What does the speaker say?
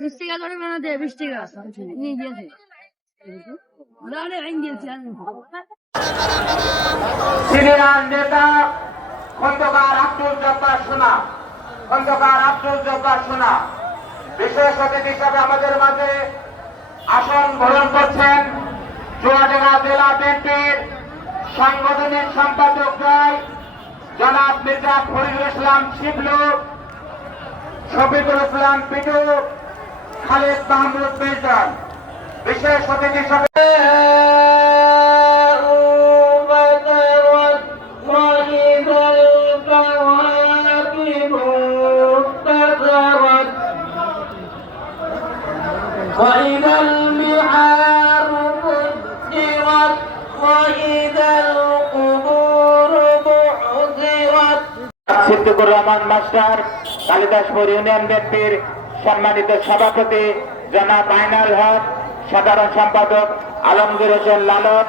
বিশ টাকা ধরে বানাতে 20 টাকা নিয়ে গিয়েছে সিনিয়র নেতা খন্দকার আব্দুল জব্বার সোনা, খন্দকার আব্দুল জব্বার সোনা বিশেষ অতিথি হিসাবে আমাদের মাঝে আসন গ্রহণ করছেন চুয়াডাঙ্গা জেলা বিএনপির সাংগঠনিক সম্পাদক জনাব মির্জা ফরিদুল ইসলাম শিবলু, শফিকুল ইসলাম পিটু, খালেদ মাহমুদ মির্জান। বিশেষ অতিথি হিসাবে وإذا البحار فجرت وإذا القبور بعثرت। সিদ্দিকুর রহমান মাস্টার, কালিদাসপুর ইউনিয়ন বিএনপির সম্মানিত সভাপতি জনাব আইনাল হক, সাধারণ সম্পাদক আলমগীর হোসেন লালন,